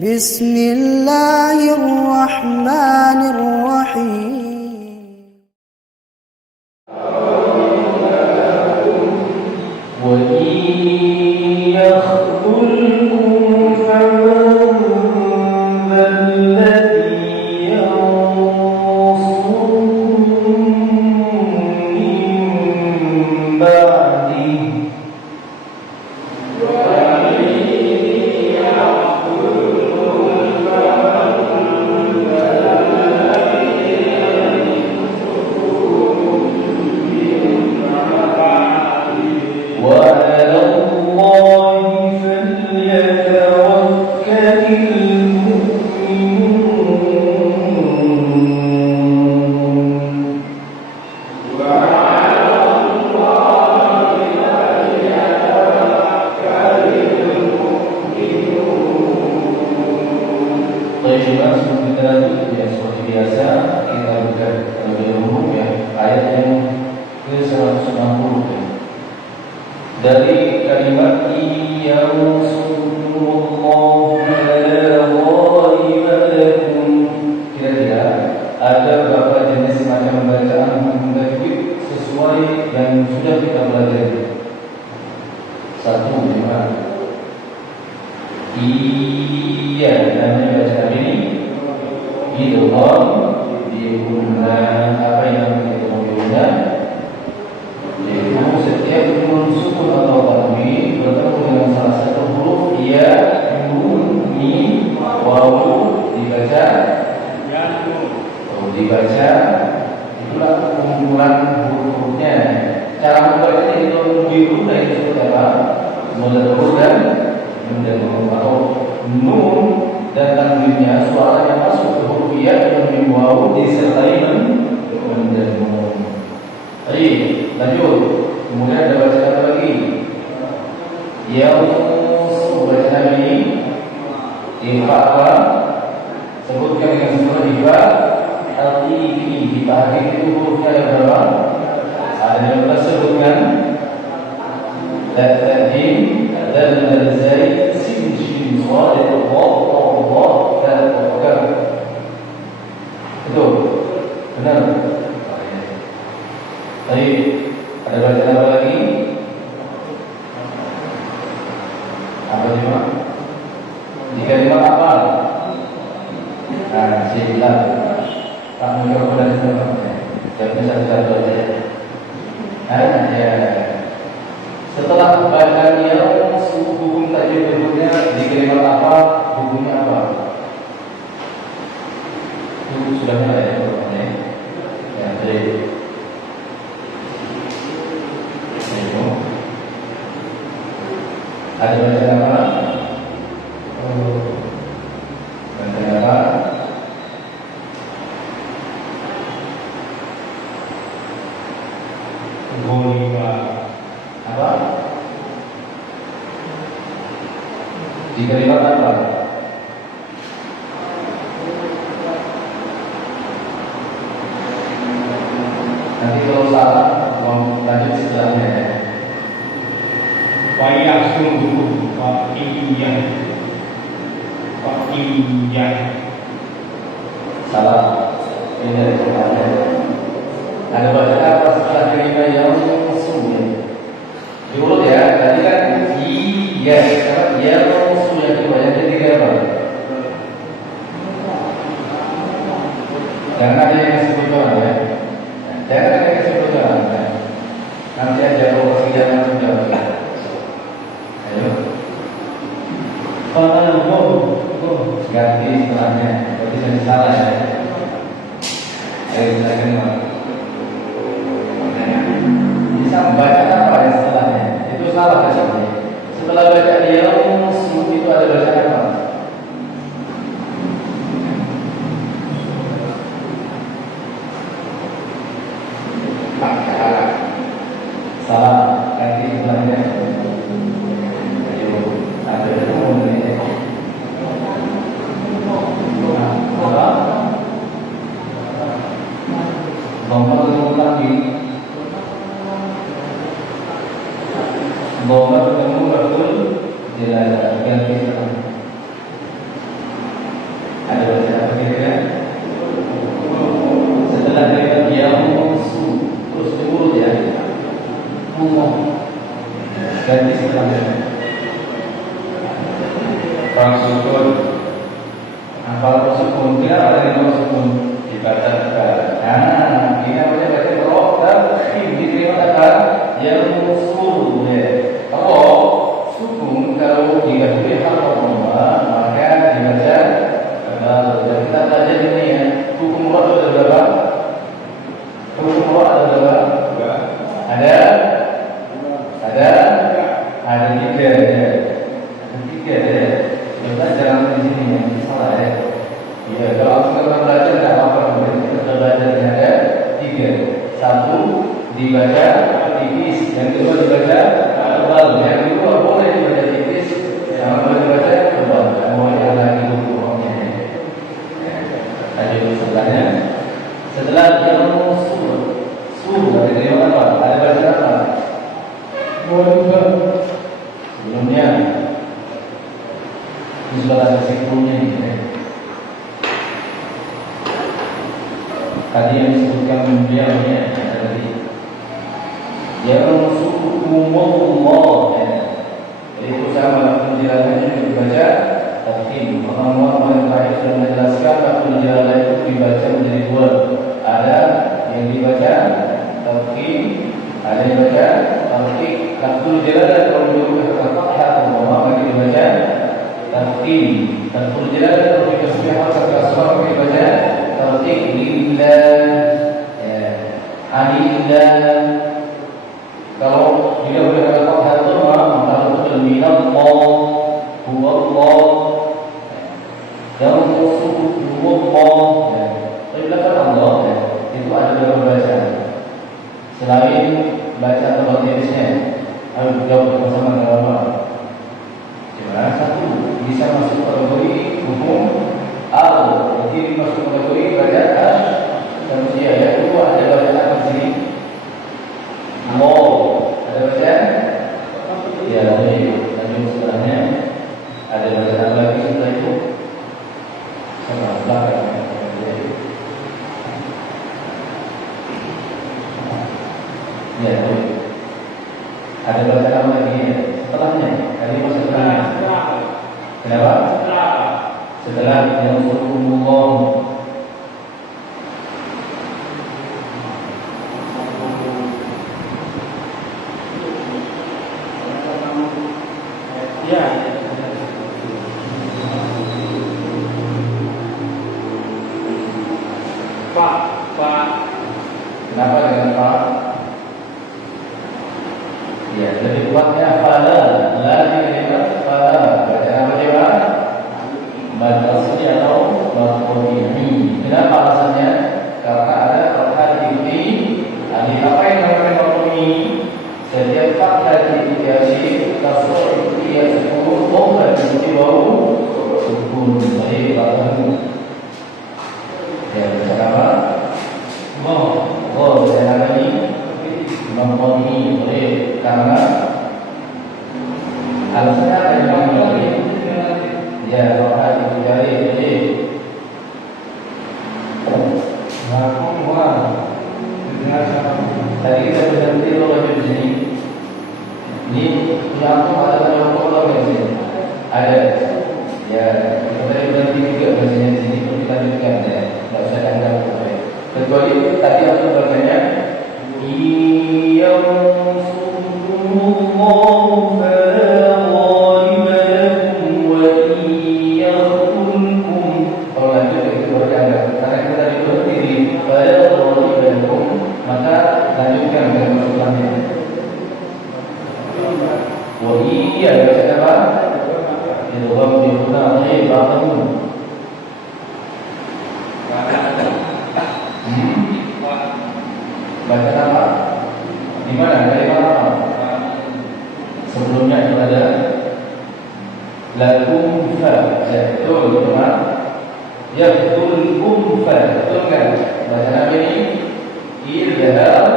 بسم الله الرحمن الرحيم وإن يخذلكم فمن ذا الذي ينصركم من بعده وعلى الله فليتوكل المؤمنون طيب langsung kita lanjut ya seperti biasa kita buka terlebih dahulu ya ayat yang ke-160 ya. Dari kalimat yansurullahu fala ghaliba lakum, kira-kira ada beberapa jenis macam bacaan hukum tajwid sesuai yang sudah kita pelajari. Satu memang iya namanya bacaan ini idgham di guna apa yang kita guna, yaitu setiap nun sukun atau tanwin bertemu dengan salah satu huruf ya, nun, mim, waw dibaca itulah kumpulan huruf-hurufnya. Cara membacanya itu biru dan itu seperti apa? Meletus dan mendengung atau nun dan tanwinnya suara yang masuk ke huruf ya dan mim waw disertai mendengung. Baik, lanjut. Kemudian ada bacaan apa lagi? Yang bacaan ini ifa apa? Sebutkan dengan sempurna ifa. Al-Ifi itu hurufnya ada berapa? Ada yang kita sebutkan Ta'dim dan Zaid Sin Shin Shad Wa dan Qaf. Betul? Benar? Baik. Ada bacaan apa lagi? Apa juga? Di kalimat apa? Nah, silat. Tak menjawab pada sebenarnya. Jawabnya satu-satu saja. Ya. Setelah baca yang hukum tajwid berikutnya di kalimat apa? Hukumnya apa? Itu sudah mulai ya, ya. Jadi ada bacaan apa? Bacaan apa? Goliba. Apa? Di kalimat apa? Nanti kalau salah mau lanjut setelahnya ya. Bayar sungguh Pakiyah Salah. Ini dari tempatnya. Ada bacaan apa setelah kalimat yang sungguh? Diurut ya. Tadi kan iya, sekarang yang sungguh yang kedua yang ketiga apa? Jangan ada yang disebut orang ya. Jangan ada yang disebut orang ya. Nanti aja kalau persidangan sudah berlalu. Ayo. Ganti setelahnya. Berarti saya salah ya. Ayo silakan Pak. Bisa membaca apa yang setelahnya? Itu salah bacanya. Setelah baca dia itu ada bacaan apa? Salah. Ganti setelahnya. Dhamma ketemu lafzul jalalah ganti sekarang. Ada baca apa kira-kira? Setelah kalimat yamusu terus diurut ya. Ganti sekarang. Sukun. Apa sukun? Kira ada yang sukun dibaca sekarang. Nah, ini namanya baca roh dan diterima kata yamusu ya. Kalau sukun kalau diganti harf dhamma maka dibaca kita belajar ini ya. Hukum roh ada berapa? Hukum roh ada berapa? Ada tiga ya. Tiga ya. Kita jangan di sini ya, salah ya. Ya, kalau kita belajar tidak apa-apa. Kita belajar ada tiga. Satu dibaca tipis, yang kedua dibaca tebal, yang kedua boleh dibaca tipis, yang boleh dibaca tebal. Mau yang lagi hukumnya. Lanjut setelahnya. Setelah yang sur dari apa? Ada baca apa? Sebelumnya ini sudah ada sebelumnya ini. Tadi yang disebutkan beliaunya tadi. Ya Rasulullah. Itu sama penjelasannya dibaca tafsir. Orang-orang yang sudah menjelaskan penjelasan itu dibaca menjadi dua. Ada yang dibaca tafsir, ada yang dibaca tafsir. Lafzul jalalah kalau dibaca fathah atau dhamma dibaca tafsir. Lafzul jalalah kalau dibaca harf kasrah dibaca tafsir lillah. Alillah. Kalau bila boleh kata fathah itu maka itu minallah, huwallah, yansurullah. Tapi bila kata Allah itu ada beberapa bacaan. Selain baca atau tulisnya, harus jawab bersama dengan apa? Cuma satu bisa masuk kategori hukum jadi masuk kategori bacaan manusia. Yang kedua ada bacaan di sini. Ada bacaan? Ya, jadi lanjut setelahnya ada bacaan lagi setelah itu sama belakang. Ya, ada bacaan lagi setelahnya. Tadi masuk setelahnya. Kenapa? Setelah yang Rasulullah. Ya. Pak. Kenapa dengan Pak? Ya, lebih kuatnya fala. La dikalimat fala. Baca apa coba? Mad asli atau mad qadimi. Kenapa alasannya? Karena ada fathah di alif. Apa yang namanya mad qadimi? Setiap fathah dihiasi kasrah dia sepuluh dhamma di bawah sukun. Jadi fathah. Ya, baca apa? Saya ini mempunyai oleh karena harusnya ada yang mempunyai ya doa dicari jadi tadi kita berhenti loh di sini. Ini yang ada kalau di sini ada ya kita berhenti juga biasanya di sini kita lanjutkan ya nggak usah dianggap kecuali tadi aku bertanya Yansurullahu fala ghaliba lakum wa iyyakum. Kalau lanjut itu berkata karena kita tadi berdiri fala ghaliba lakum maka lanjutkan dengan maksudnya wa iya baca apa? Itu bagaimana bangun. Baca apa? Di mana? Dari mana? Sebelumnya itu ada lakum fa. Betul, teman. Yaqulkum fa. Betul kan? Baca apa ini? Ilham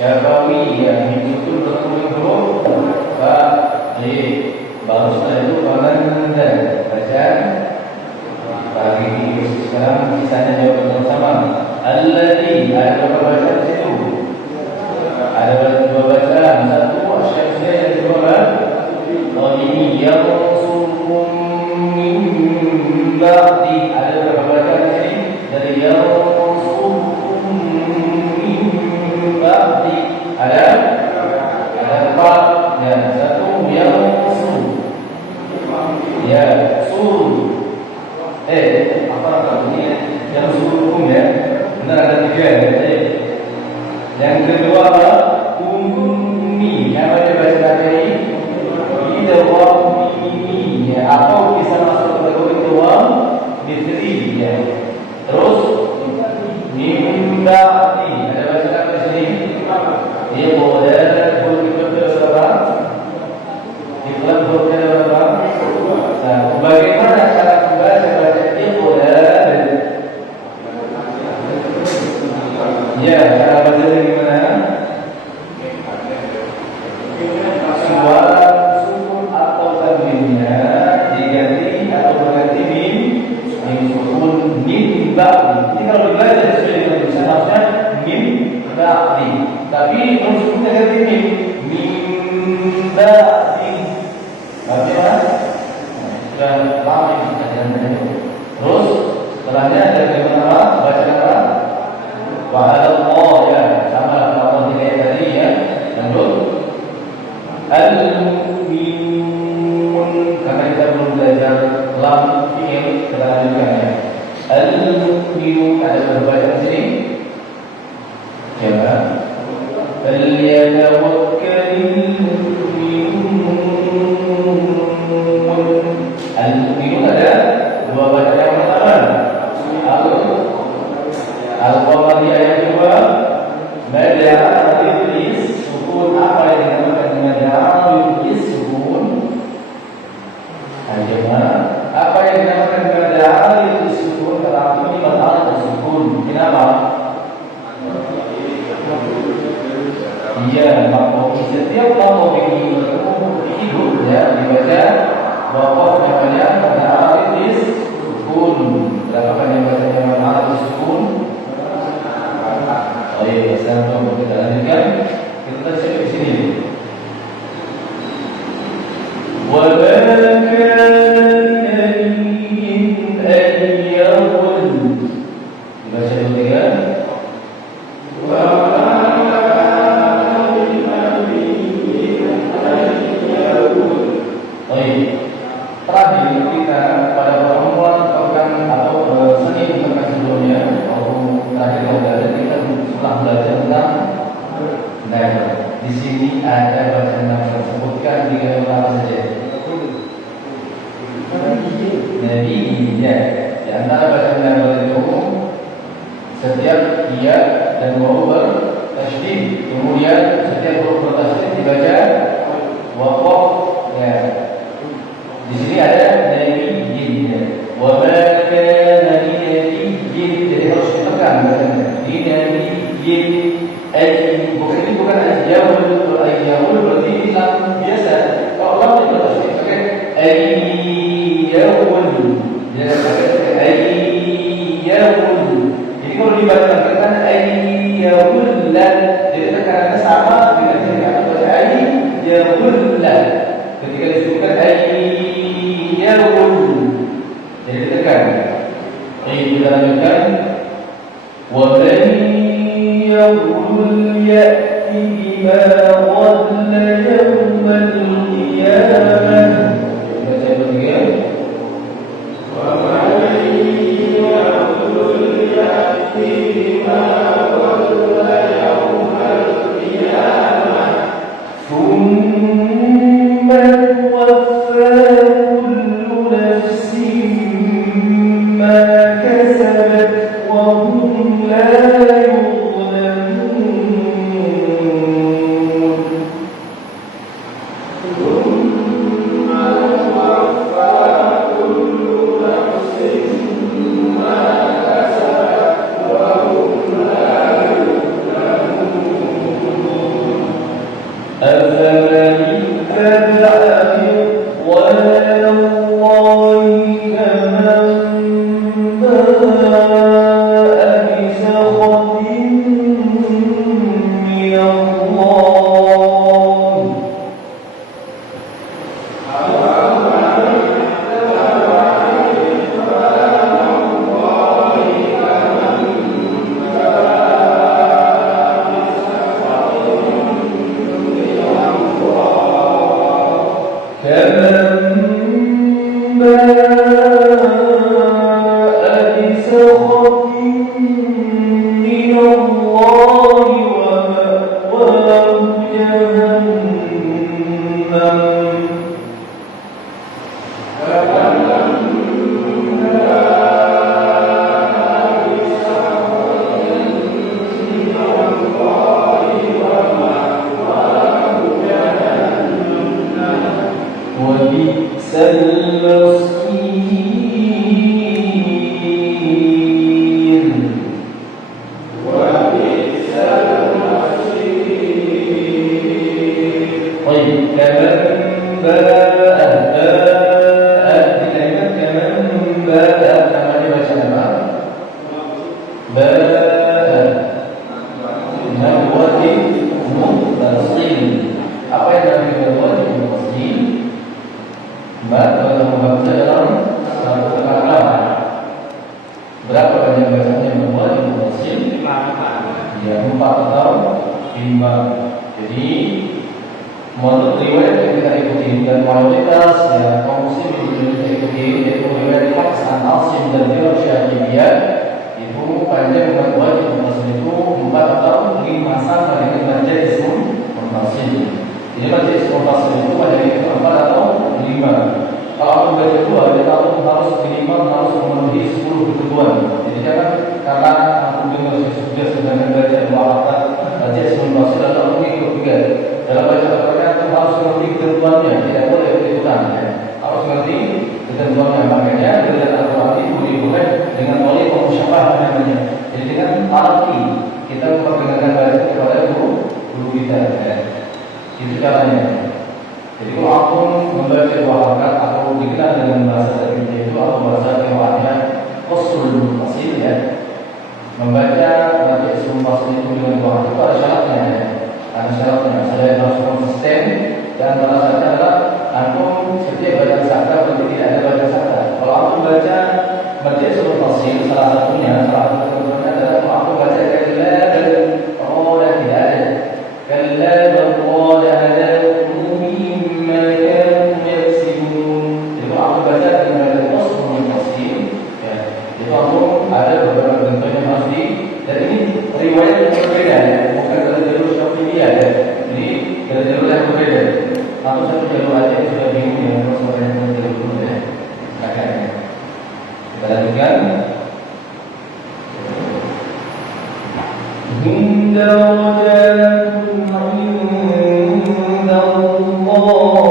syafawiyah. Itu betul huruf Baru setelah itu bacaan bagi sekarang kisahnya jawab bersama. Alladzi ada berapa bacaan situ? Ada dua bacaan. Satu asyiknya yang kedua ini yang surkum min ba'di. Ada berapa bacaan di sini? Dari yang surkum min ba'di. Ada empat. Ya, satu yang sur. Ya, sur. Apa namanya? Yang surkum ya. Benar ada tiga ya. Yang kedua apa? Ummi. Yang ada bahasa tadi ida wa mimi ya. Atau bisa masuk kategori kedua mitri ya. Terus mim ba'di. Ada bahasa apa di sini? Dia boleh berapa? Iklan berapa? Nah, bagaimana cara membaca iqlal? Ya, cara bacanya gimana? Suara sukun atau tanwinnya diganti atau berganti mim sukun mim ba'di. Ini kalau belajar sesuai dengan tulisan maksudnya mim ba'di. Tapi kalau sukunnya ganti mim ba'di. Bagaimana? Dan lama terus setelahnya ada bagaimana baca apa? Wa'alallah ya, sama Allah tidak tadi ya. Lanjut al-mu'minun, karena kita belum belajar lam fi'il, kita lanjutkan ya. Al-mu'minun ada berbaca di sini. Ya kan? Falyatawakkalul Al-Mu'minun ada dua bacaan. Yang pertama Al-Qamariyah yang kedua Mada iblis sukun. Apa yang dinamakan Mada iblis sukun? Apa yang dinamakan Mada iblis sukun? Kalau ini Mada sukun. Kenapa? Iya, setiap makom ini hidup ya dibaca waqaf namanya pada iblis sukun. Berapa yang baca sukun? Oh iya, sekarang kita lanjutkan. Kita cek di sini. Wa ma kana min ayyawun. Baca dulu ya. Terakhir kita pada pertemuan pekan atau Senin pekan sebelumnya, terakhir kita telah belajar tentang never. Di sini ada bacaan never, sebutkan 3 ulama saja. Jadi ya, di antara bacaan never itu setiap ia dan huruf bertasydid, kemudian setiap huruf bertasydid dibaca waqaf ya. Di sini ada nabiyyin, wa ma kana nabiyyin, jadi harus ditekan nabiyyin. Bukan ayyawul berarti ini lam biasa. Kalau lam itu harus dipakai ayyawul, jadi pakai ayyawul. Jadi kalau dibaca kan ayyawul la, jadi tekanannya sama dengan yang baca ayyawul la. Ketika disebutkan ayyawul, jadi ditekan. Kita lanjutkan. Wa man yaqul ya'ti bima qalla yawmal qiyamah. Baca lagi. Wa man yaqul ya'ti bima qalla yawmal qiyamah. Baik, kaman ba'a kita ingat kaman ba'a namanya baca apa? Ba'a wajib muttasil. Apa yang namanya wajib muttasil? Kalau membaca dalam satu kata berapa banyak bacanya wajib muttasil? Ya 4 atau 5. Jadi menurut riwayat yang kita ikuti dan mayoritas ya kaum muslim yang kita ikuti yaitu riwayat Hasan Asim dan riwayat Syafiyah itu panjang dan wajib muttasil itu 4 atau 5 sampai dengan majlis muttasil. Jadi majlis muttasil itu pada itu 4 atau 5. Kalau aku baca 2 dia tahu harus minimal harus memenuhi 10 ketentuan. Jadi jangan karena aku dengar sudah sedang baca 2 rakaat majlis muttasil atau mengikut 3. Dalam baca Al-Quran itu harus mengerti ketentuannya, tidak boleh ikut-ikutan ya. Harus mengerti ketentuannya, makanya dalam Al-Quran itu dibuat dengan oleh pemusyafah namanya. Jadi dengan arti kita memperdengarkan bahasa kepada guru kita ya. Itu caranya. Jadi kalau aku membaca 2 rakaat atau dikenal dengan bahasa terkini itu atau bahasa kewahnya usul muttasil ya. Membaca usul muttasil itu dengan 2 rakaat itu ada syaratnya ya. Ada syaratnya, saya harus konsisten dan salah satunya adalah antum setiap baca sakta berarti tidak ada baca sakta. Kalau aku baca majlis muttasil salah satunya adalah kalau aku baca kalla dan oh dan tidak ada kalla dan oh dan ada mimma kanu yaksibun. Jadi kalau aku baca dengan baca usul muttasil ya itu aku ada beberapa bentuk yang harus di dan ini riwayat yang berbeda ya, bukan dari jalur Syafiyah ya. Ini dari jalur yang berbeda. Atau satu jalur aja yang sudah bingung ya, kalau suara yang jalur dulu ya. Kakaknya. Kita lanjutkan. Inda wajatun inda Allah.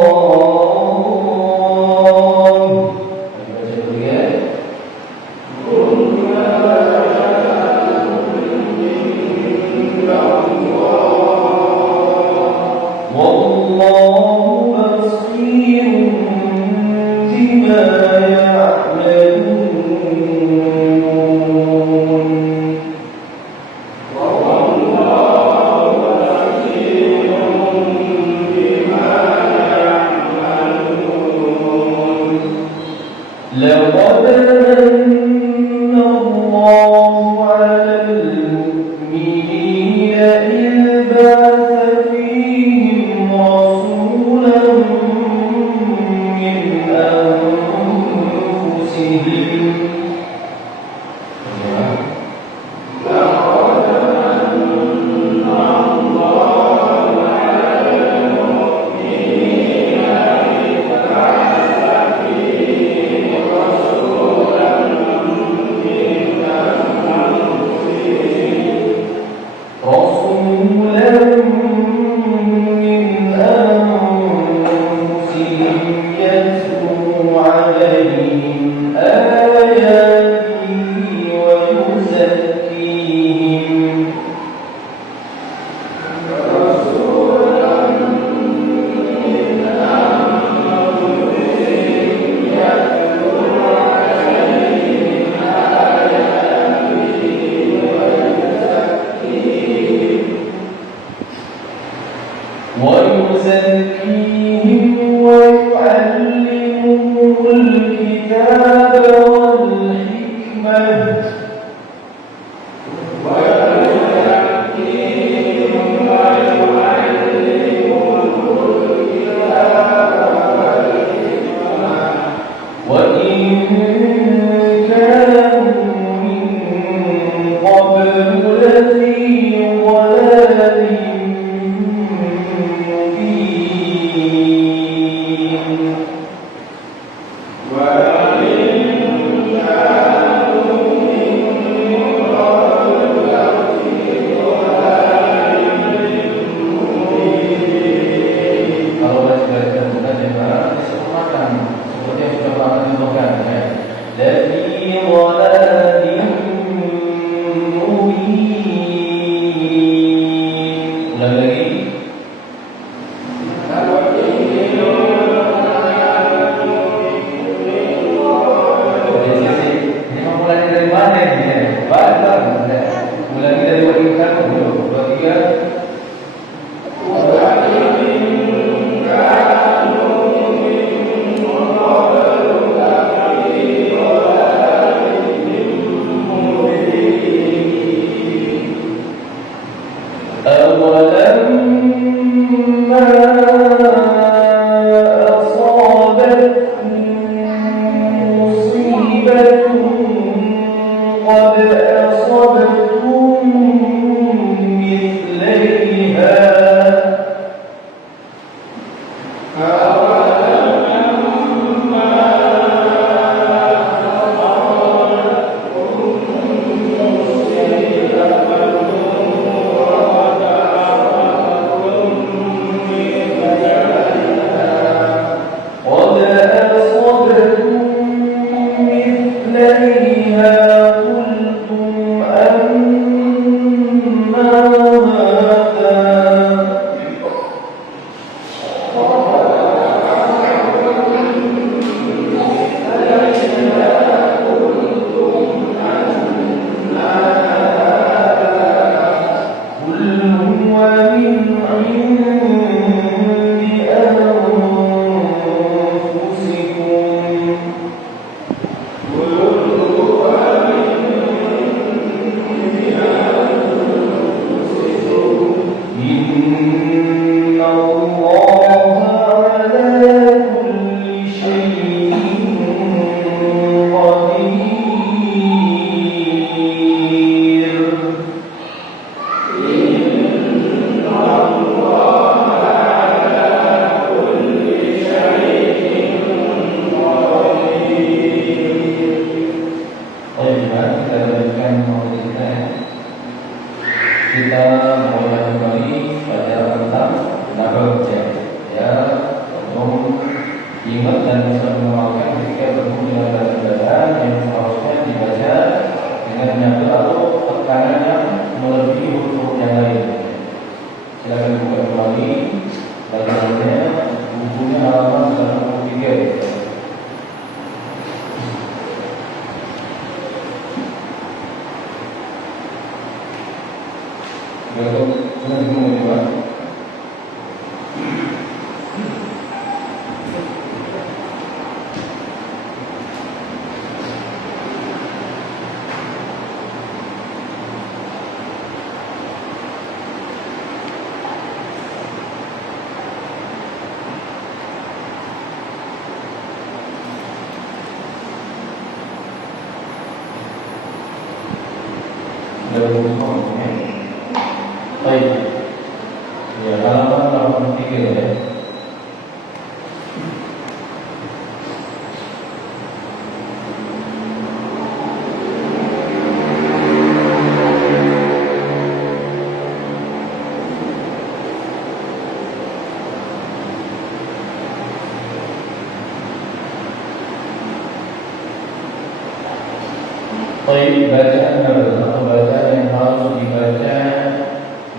Ulang lagi. Saya buka kembali bagaimana bukunya halaman 163. Kalau sudah bingung juga. Baik, ya halaman 83 ya. Baik, bacaan atau bacaan yang harus dibaca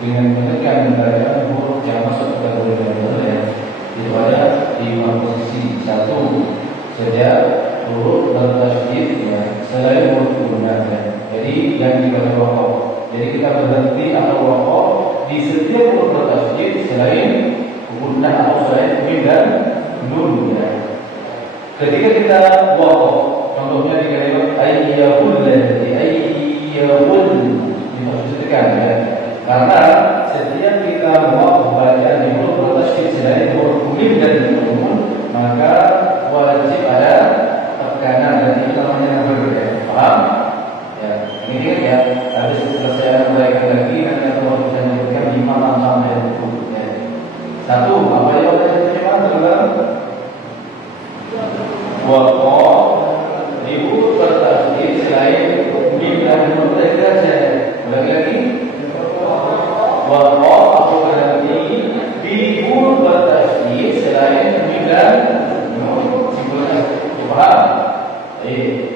dengan menekan bacaan huruf yang masuk kategori double ya. Itu ada di posisi 1 saja huruf bertasydid ya, selain huruf gunnah ya. Jadi yang dibaca rokok. Jadi kita berhenti atau rokok di setiap huruf bertasydid selain gunnah atau selain mim dan nun ya. Ketika kita rokok, contohnya di kalimat ayyahul dimaksudkan ya. Karena setiap kita mau baca di huruf bertasydid selain huruf mim dan nun, maka wajib ada tekanan dan itu namanya nafas ya. Paham? Ya, ini kan ya. Habis selesai uraikan lagi nanti kalau bisa menyebutkan 5 sampai 10 ya. 1, apa yang ada di sini adalah waqaf di huruf bertasydid selain mim dan nun saja. Lagi waqaf atau berhenti di huruf bertasydid selain mim dan nun. Simpelnya, paham?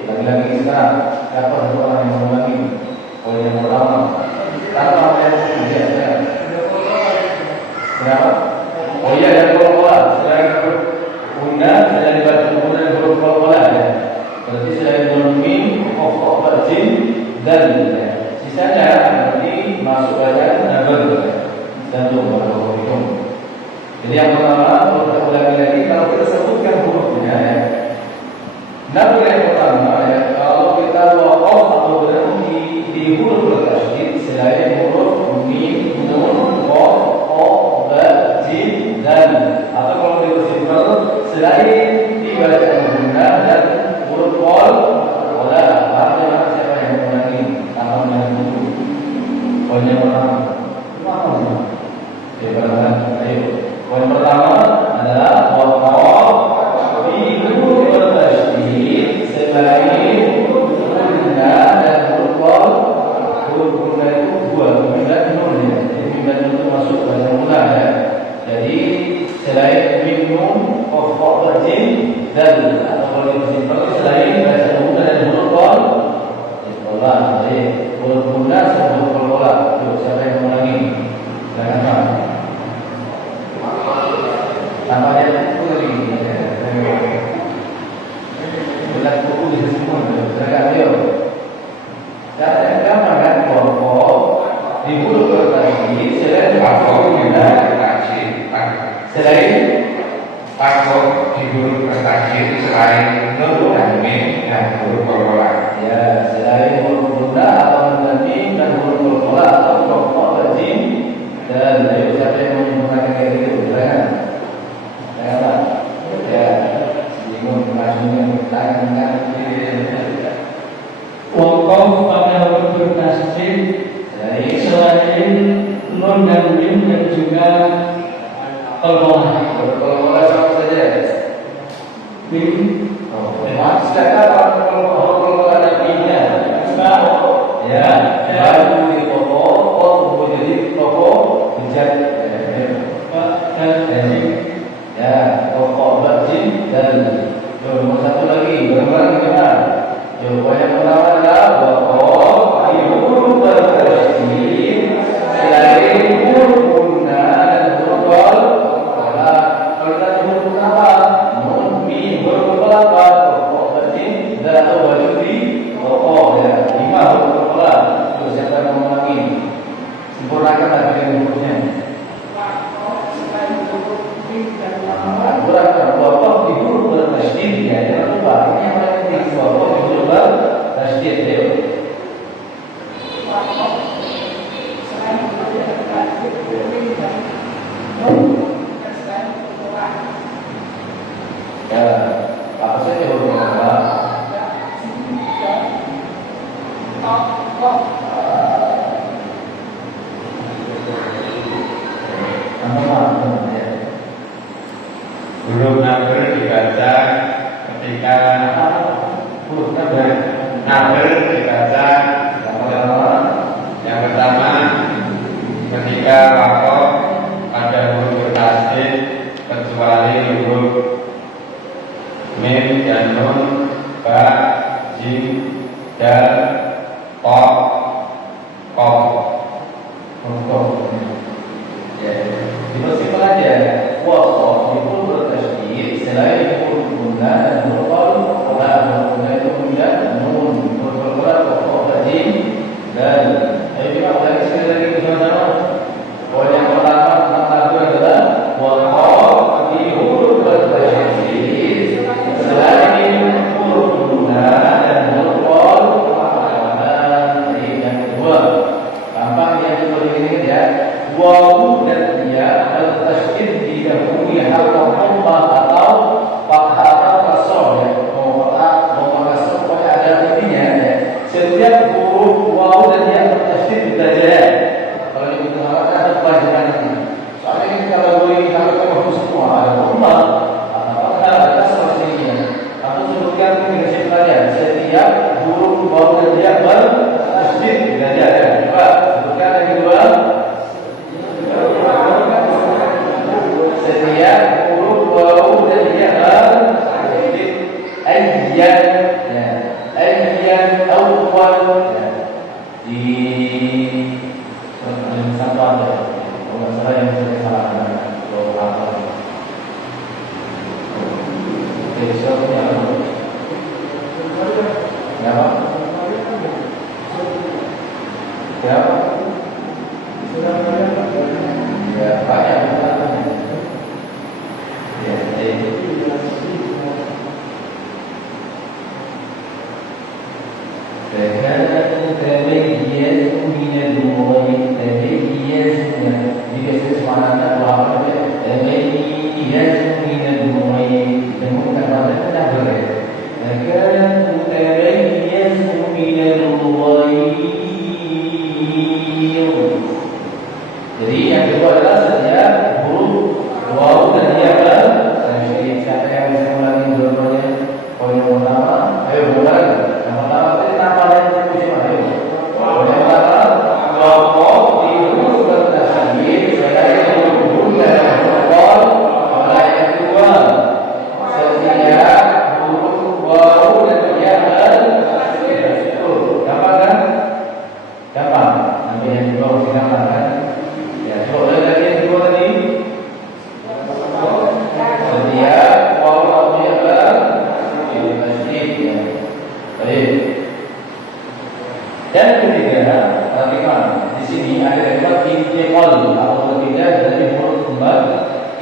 Lagi-lagi sekarang siapa orang yang mengulangi? Poin yang pertama, tanpa ya. Kenapa? Oh iya, yang pola-pola selain huruf gunnah selain dibaca gunnah huruf pola ya. Berarti selain nun mim, qaf, jim dan ya. Sisanya nanti masuk bacaan double dan itu. Jadi yang pertama kalau kita ulangi lagi kalau kita sebutkan hurufnya ya. Double yang pertama ya, kalau kita waqaf atau berhenti di huruf bertasydid selain huruf mim, nun, qaf, ba, jim dan atau kalau dipersimpel selain dibaca gunnah dan huruf qaf wala. Artinya siapa yang mengulangi atau mengulangi? Poin yang pertama. Ayo. Poin pertama adalah waqaf di huruf bertasydid selain gunnah dan huruf qaf. Huruf gunnah itu 2, mim dan nun ya. Jadi mim dan nun itu masuk pada mula ya. Jadi selain mim, nun, qaf, jim dan atau kalau dipersimpel selain baca gunnah dan huruf qaf. Pola. Jadi huruf gunnah sama huruf pola. Siapa yang mengulangi? Jangan namanya itu lagi bulan buku di semua mereka dia cara yang gampang kan pokok di huruf bertasydid selain pokok gunnah selain pokok di huruf bertasydid selain nun dan mim dan huruf pola ya, selain huruf gunnah atau mim dan huruf pola atau pokok jim dan ayo siapa yang menggunakan kayak gitu kan? Ya, bingung maksudnya tangan waqaf pada huruf bertasydid selain nun dan mim dan juga qalqalah. Qalqalah sama saja. Mim. Maksudnya kalau ada mimnya, ya, baru di pokok jadi pokok bijak. Ya, pokok bajin dan nomor satu lagi berapa gimana? Jawaban yang pertama adalah waqaf di huruf bertasydid selain huruf gunnah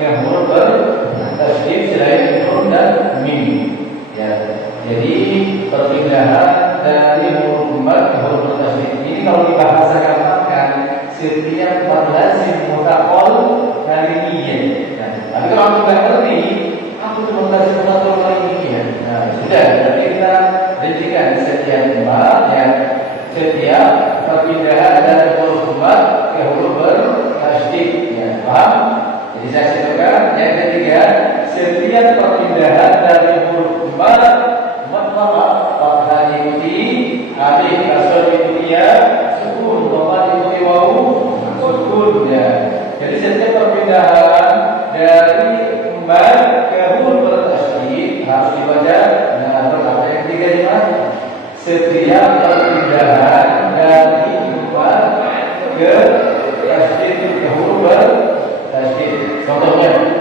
yang huruf bertasydid selain nun dan mim. Ya, jadi perpindahan dari huruf mad ke huruf bertasydid ini kalau dibahasakan kan setiap lazim mutaqal kalimiyah. Nah, tapi kalau aku nggak ngerti, aku cuma lazim mutaqal kalimiyah. Nah, sudah, berarti kita rincikan setiap mad ya, setiap perpindahan dari huruf mad ke huruf bertasydid. Ya, paham? Jadi saya sebutkan yang ketiga, setiap perpindahan dari huruf mad mutlaq fathah diikuti alif kasrah diikuti ya, sukun dhamma diikuti wawu sukun ya. Jadi setiap perpindahan dari mad ke huruf bertasydid harus dibaca dengan apa yang ketiga lima. Setiap perpindahan dari mad ke tasydid ke huruf bertasydid. Contohnya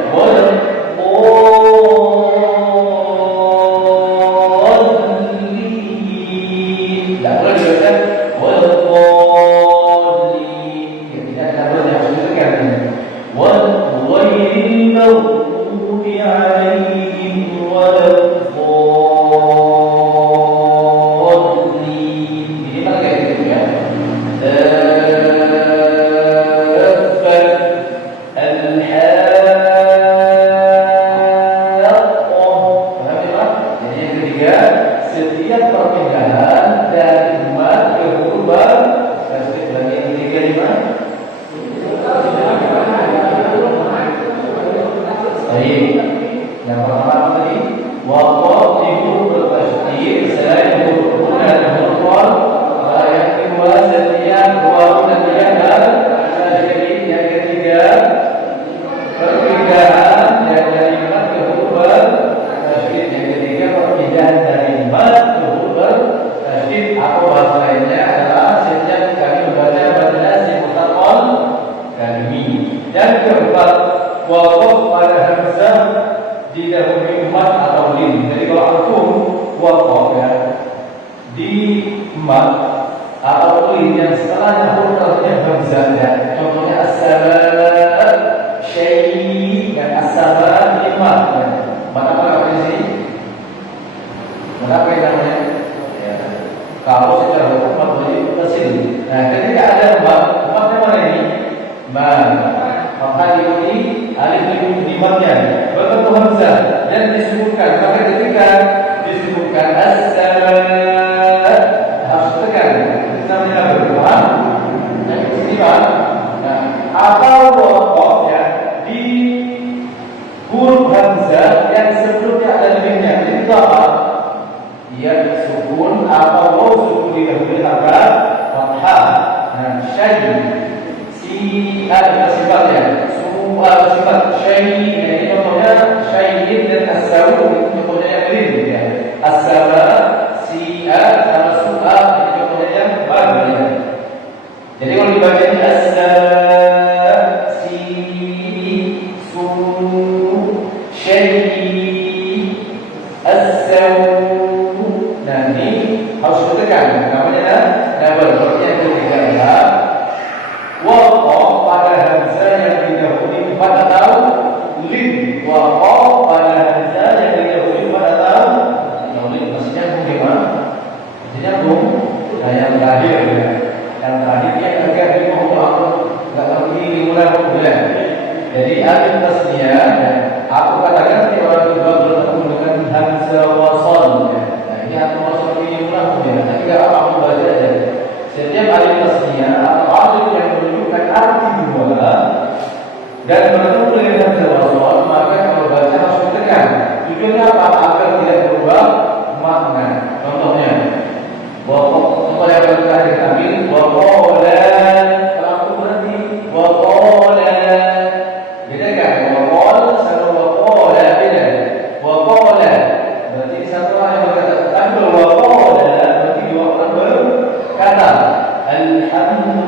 Alhamdulillah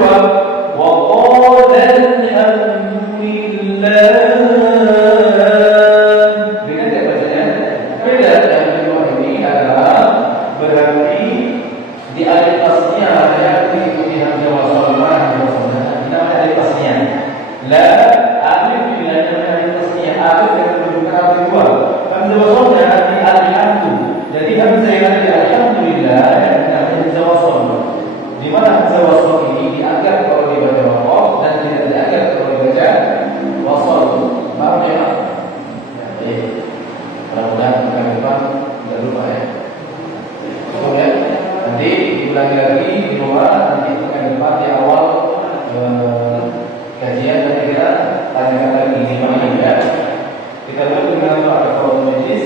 kedua, wa qala alhamdulillah. Beda tidak bacanya? Beda. Yang kedua ini adalah berarti di alif tasnya ada diikuti hamzah wasal mana hamzah wasal. Ini namanya alif tasnya. La alif bila namanya alif tasnya. Alif yang menunjukkan alif dua. Hamzah wasalnya di alif antu. Jadi hamzah yang ada di alhamdulillah yang namanya hamzah wasal. Di mana hamzah wasal ini dianggap kalau dibaca waqaf dan tidak dianggap kalau dibaca wasal. Paham ya? Baik. Mudah-mudahan kita depan tidak lupa ya. Kemudian nanti diulangi lagi di luar, nanti akan depan di awal kajian dan kita tanyakan lagi di mana ya. Kita lihat dengan Pak Kepala Medis.